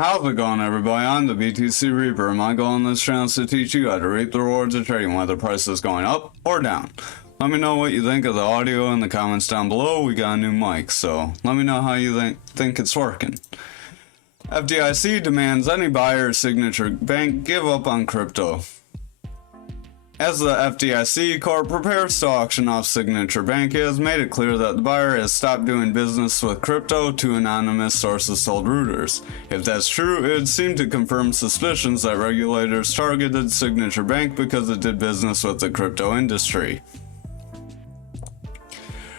How's it going, everybody? I'm the BTC Reaper. My goal on this channel is to teach you how to reap the rewards of trading, whether price is going up or down. Let me know what you think of the audio in the comments down below. We got a new mic, so let me know how you think it's working. FDIC demands any buyer or signature bank give up on crypto. As the FDIC court prepares to auction off Signature Bank, it has made it clear that the buyer has stopped doing business with crypto to anonymous sources told Reuters. If that's true, it would seem to confirm suspicions that regulators targeted Signature Bank because it did business with the crypto industry.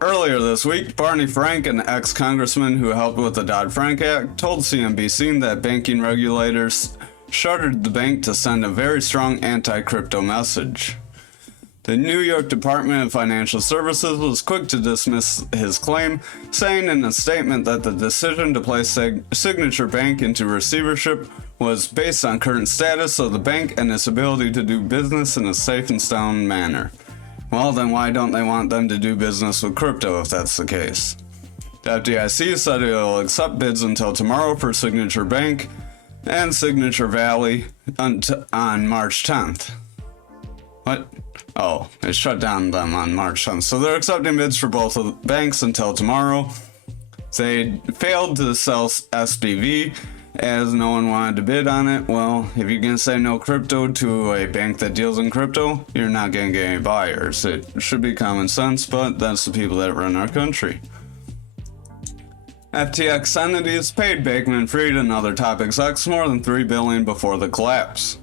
Earlier this week, Barney Frank, an ex-congressman who helped with the Dodd-Frank Act, told CNBC that banking regulators shuttered the bank to send a very strong anti-crypto message. The New York Department of Financial Services was quick to dismiss his claim, saying in a statement that the decision to place Signature Bank into receivership was based on current status of the bank and its ability to do business in a safe and sound manner. Well, then why don't they want them to do business with crypto if that's the case? The FDIC said it will accept bids until tomorrow for Signature Bank and Signature Valley on March 10th. What? Oh, it shut down them on March 10th. So they're accepting bids for both of the banks until tomorrow. They failed to sell SBV as no one wanted to bid on it. Well, if you're going to say no crypto to a bank that deals in crypto, you're not going to get any buyers. It should be common sense, but that's the people that run our country. FTX entities paid Bankman-Fried and other top execs more than $3 billion before the collapse.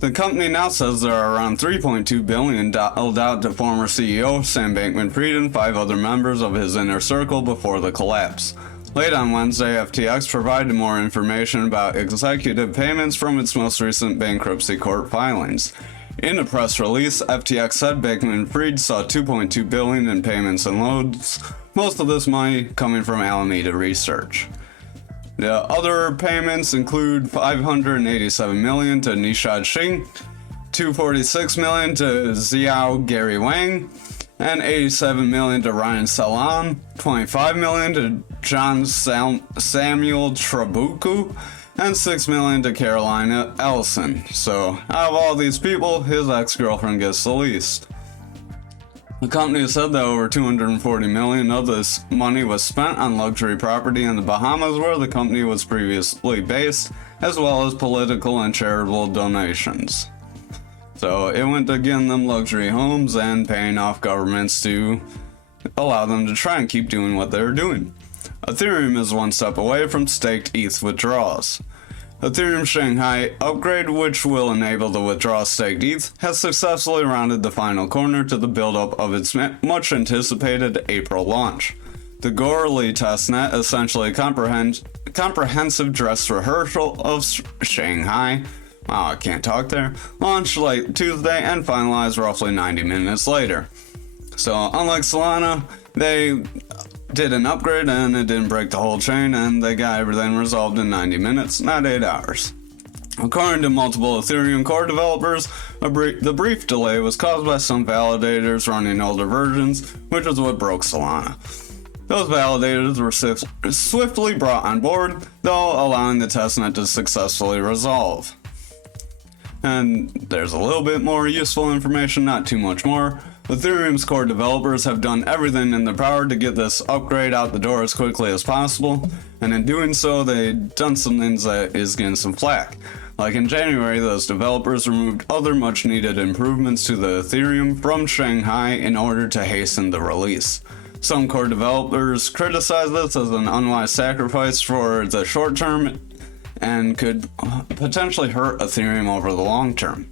The company now says there are around $3.2 billion doled out to former CEO Sam Bankman-Fried and 5 other members of his inner circle before the collapse. Late on Wednesday, FTX provided more information about executive payments from its most recent bankruptcy court filings. In a press release, FTX said Bankman-Fried saw $2.2 billion in payments and loans, most of this money coming from Alameda Research. The other payments include $587 million to Nishad Singh, $246 million to Xiao Gary Wang, and $87 million to Ryan Salam, $25 million to John Samuel Trabucco, and $6 million to Carolina Ellison. So, out of all these people, his ex-girlfriend gets the least. The company said that over $240 million of this money was spent on luxury property in the Bahamas, where the company was previously based, as well as political and charitable donations. So it went to getting them luxury homes and paying off governments to allow them to try and keep doing what they're doing. Ethereum is one step away from staked ETH withdrawals. Ethereum Shanghai upgrade, which will enable the withdrawal staked ETH, has successfully rounded the final corner to the buildup of its much anticipated April launch. The Gorley testnet, essentially a comprehensive dress rehearsal of Shanghai, wow, I can't talk there, launched late Tuesday and finalized roughly 90 minutes later. So unlike Solana, they did an upgrade and it didn't break the whole chain, and they got everything resolved in 90 minutes, not 8 hours. According to multiple Ethereum core developers, the brief delay was caused by some validators running older versions, which is what broke Solana. Those validators were swiftly brought on board, though allowing the testnet to successfully resolve. And there's a little bit more useful information, not too much more. Ethereum's core developers have done everything in their power to get this upgrade out the door as quickly as possible, and in doing so, they've done some things that is getting some flack. Like in January, those developers removed other much needed improvements to the Ethereum from Shanghai in order to hasten the release. Some core developers criticize this as an unwise sacrifice for the short term and could potentially hurt Ethereum over the long term.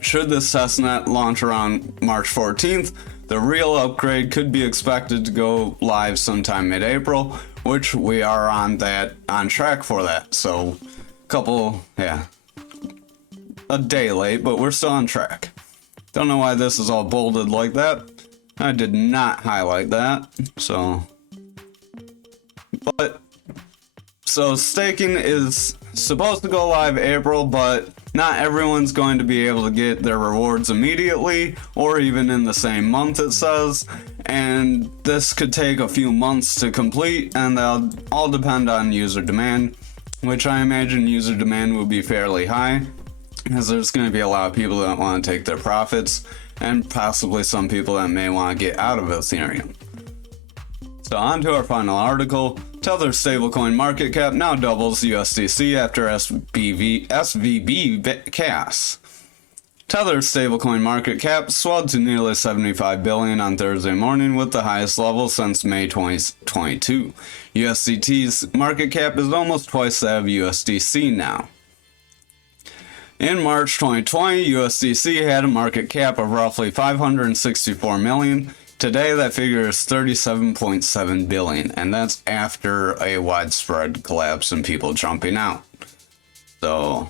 Should this testnet launch around March 14th, the real upgrade could be expected to go live sometime mid-April, which we are on track for that. So, a day late, but we're still on track. Don't know why this is all bolded like that. I did not highlight that, so staking is supposed to go live April, but not everyone's going to be able to get their rewards immediately or even in the same month, it says, and this could take a few months to complete, and they'll all depend on user demand. which I imagine user demand will be fairly high, because there's going to be a lot of people that want to take their profits, and possibly some people that may want to get out of Ethereum. So on to our final article. Tether stablecoin market cap now doubles USDC after SVB CAS. Tether stablecoin market cap swelled to nearly $75 billion on Thursday morning, with the highest level since May 2022. USDT's market cap is almost twice that of USDC now. In March 2020, USDC had a market cap of roughly $564 million. Today, that figure is $37.7 billion, and that's after a widespread collapse and people jumping out. So,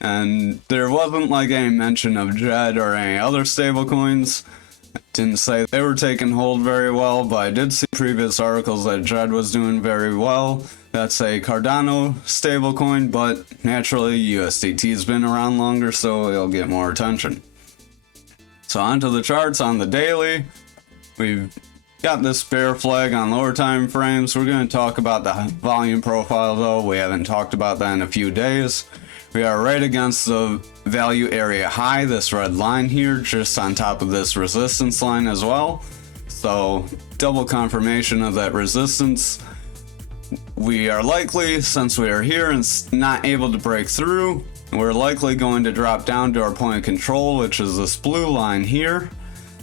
and there wasn't like any mention of JED or any other stablecoins. Didn't say they were taking hold very well, but I did see previous articles that JED was doing very well. That's a Cardano stablecoin, but naturally USDT's been around longer, so it'll get more attention. So onto the charts on the daily. We've got this bear flag on lower time frames. We're going to talk about the volume profile though. We haven't talked about that in a few days. We are right against the value area high, this red line here, just on top of this resistance line as well. So double confirmation of that resistance. We are likely, since we are here and not able to break through, we're likely going to drop down to our point of control, which is this blue line here.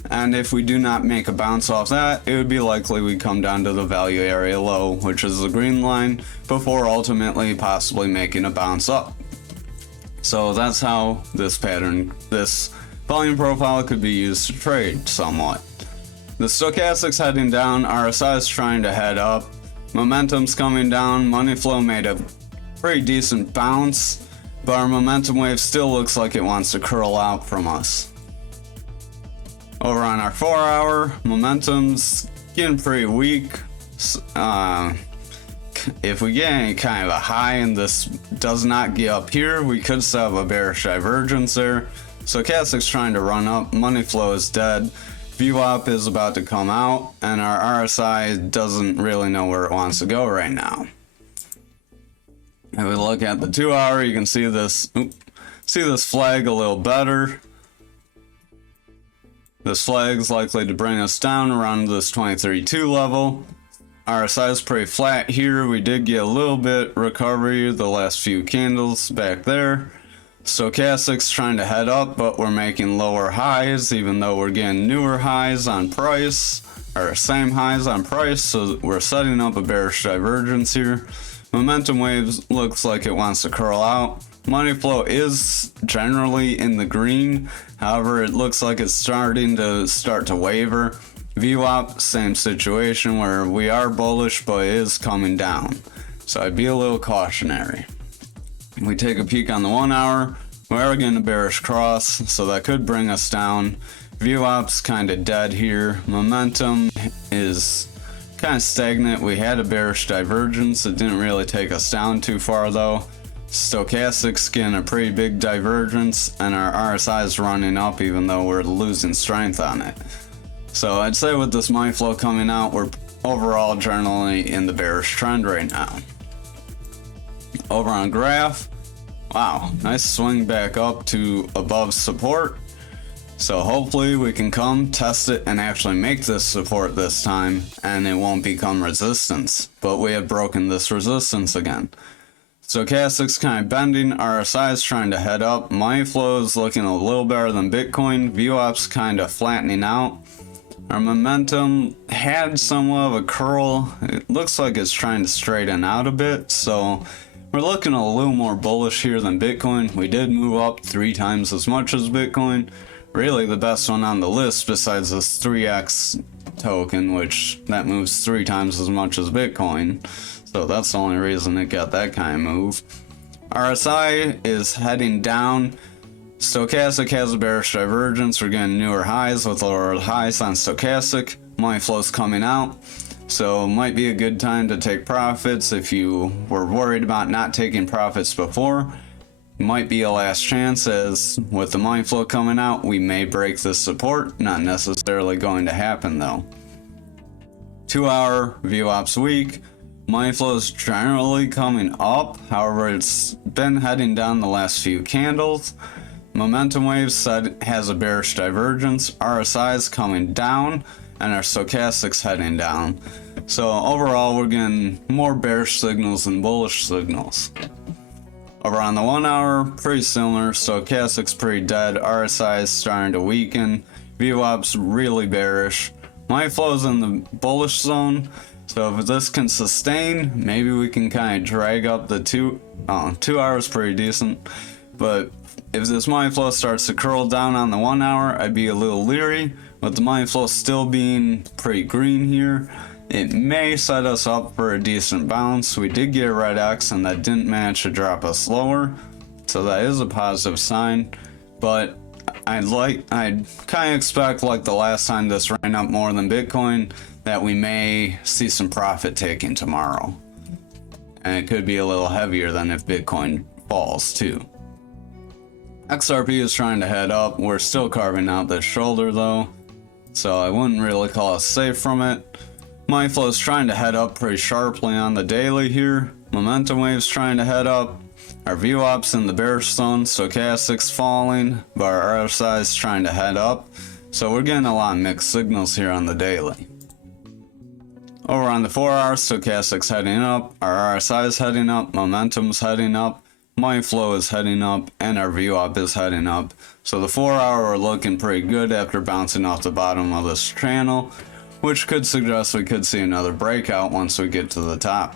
And if we do not make a bounce off that, it would be likely we come down to the value area low, which is the green line, before ultimately possibly making a bounce up. So that's how this pattern, this volume profile could be used to trade somewhat. The stochastic's heading down, RSI is trying to head up, momentum's coming down, money flow made a pretty decent bounce, but our momentum wave still looks like it wants to curl out from us. Over on our 4 hour, momentum's getting pretty weak. If we get any kind of a high and this does not get up here, we could still have a bearish divergence there. Stochastic's trying to run up, money flow is dead, VWAP is about to come out, and our RSI doesn't really know where it wants to go right now. If we look at the 2 hour, you can see this flag a little better. This flag's likely to bring us down around this 23.2 level. RSI is pretty flat here. We did get a little bit recovery the last few candles back there. Stochastic's trying to head up, but we're making lower highs, even though we're getting newer highs on price, or same highs on price, so we're setting up a bearish divergence here. Momentum waves looks like it wants to curl out. Money flow is generally in the green, however it looks like it's starting to waver. VWAP, same situation where we are bullish but it is coming down, so I'd be a little cautionary. If we take a peek on the 1 hour, we are getting a bearish cross, so that could bring us down. VWAP's kind of dead here. Momentum is kind of stagnant. We had a bearish divergence. It didn't really take us down too far though. Stochastic's getting a pretty big divergence, and our RSI is running up even though we're losing strength on it. So I'd say with this money flow coming out, we're overall generally in the bearish trend right now. Over on graph, wow, nice swing back up to above support. So hopefully we can come test it and actually make this support this time, and it won't become resistance. But we have broken this resistance again. Stochastic's kind of bending, RSI is trying to head up, money flow is looking a little better than Bitcoin, VWAP's kind of flattening out. Our momentum had somewhat of a curl. It looks like it's trying to straighten out a bit, so we're looking a little more bullish here than Bitcoin. We did move up 3 times as much as Bitcoin. Really the best one on the list besides this 3x token, which that moves 3 times as much as Bitcoin. So that's the only reason it got that kind of move. RSI is heading down. Stochastic has a bearish divergence. We're getting newer highs with lower highs on Stochastic. Money flow's coming out, so might be a good time to take profits. If you were worried about not taking profits before, might be a last chance, as with the money flow coming out, we may break this support. Not necessarily going to happen though. 2 hour, VWAP's weak. Money flow is generally coming up, however it's been heading down the last few candles. Momentum wave has a bearish divergence, RSI is coming down, and our stochastic's heading down. So overall we're getting more bearish signals than bullish signals. Over on the 1 hour, pretty similar, stochastic's pretty dead, RSI is starting to weaken, VWAP's really bearish. Money flow's in the bullish zone, so if this can sustain, maybe we can kind of drag up the 2 hours pretty decent. But if this money flow starts to curl down on the 1 hour, I'd be a little leery. With the money flow still being pretty green here, it may set us up for a decent bounce. We did get a red X and that didn't manage to drop us lower, so that is a positive sign. But I'd kind of expect, like the last time this ran up more than Bitcoin, that we may see some profit taking tomorrow. And it could be a little heavier than if Bitcoin falls too. XRP is trying to head up. We're still carving out this shoulder though, so I wouldn't really call us safe from it. Money flow is trying to head up pretty sharply on the daily here. Momentum wave's trying to head up. Our VWAP's in the bearish zone, stochastic's falling, but our RSI is trying to head up. So we're getting a lot of mixed signals here on the daily. Over on the 4 hour, stochastic's heading up, our RSI is heading up, momentum's heading up, money flow is heading up, and our VWAP is heading up. So the 4 hour are looking pretty good after bouncing off the bottom of this channel, which could suggest we could see another breakout once we get to the top.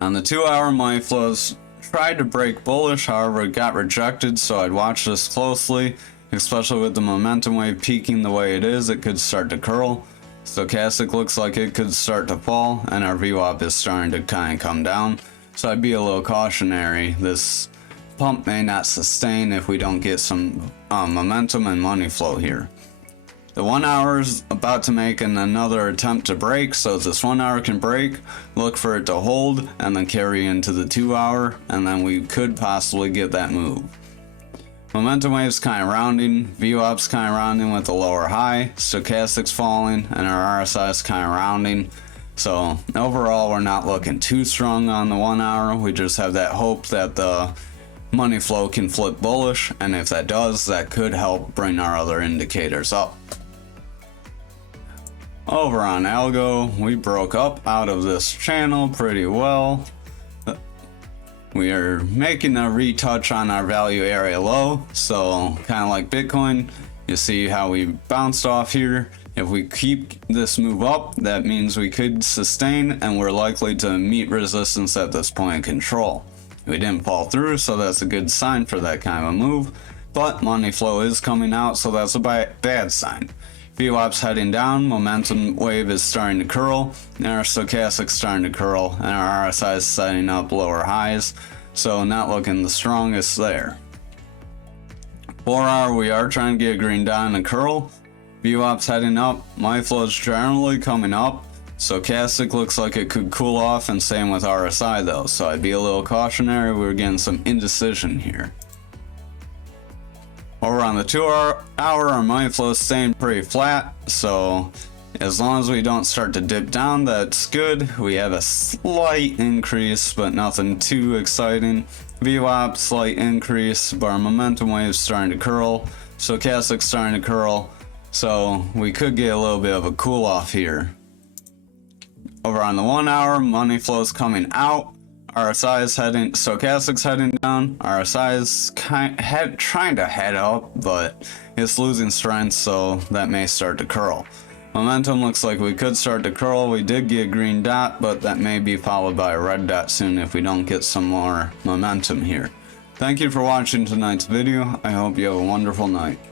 On the 2 hour, money flows tried to break bullish, however it got rejected, so I'd watch this closely, especially with the momentum wave peaking the way it is. It could start to curl. Stochastic looks like it could start to fall, and our VWAP is starting to kind of come down, so I'd be a little cautionary. This pump may not sustain if we don't get some momentum and money flow here. The 1 hour is about to make another attempt to break, so if this 1 hour can break, look for it to hold and then carry into the 2 hour, and then we could possibly get that move. Momentum wave's kind of rounding, VWAP's kind of rounding with a lower high, stochastic's falling, and our RSI is kind of rounding. So overall we're not looking too strong on the 1 hour, we just have that hope that the money flow can flip bullish, and if that does, that could help bring our other indicators up. Over on algo, we broke up out of this channel pretty well. We are making a retouch on our value area low, so kind of like Bitcoin, you see how we bounced off here. If we keep this move up, that means we could sustain, and we're likely to meet resistance at this point in control. We didn't fall through, so that's a good sign for that kind of a move, but money flow is coming out, so that's a bad sign. VWAP's heading down, momentum wave is starting to curl, and our stochastic's starting to curl, and our RSI is setting up lower highs, so not looking the strongest there. 4 hour, we are trying to get a green dot and curl. VWAP's heading up, money flow is generally coming up. Stochastic looks like it could cool off, and same with RSI though, so I'd be a little cautionary. We're getting some indecision here. Over on the 2 hour, our money flow is staying pretty flat, so as long as we don't start to dip down, that's good. We have a slight increase, but nothing too exciting. VWAP, slight increase, but our momentum wave is starting to curl. Stochastic starting to curl, so we could get a little bit of a cool off here. Over on the 1 hour, money flow is coming out. RSI is heading, stochastic's heading down. RSI is trying to head up, but it's losing strength, so that may start to curl. Momentum looks like we could start to curl. We did get a green dot, but that may be followed by a red dot soon if we don't get some more momentum here. Thank you for watching tonight's video. I hope you have a wonderful night.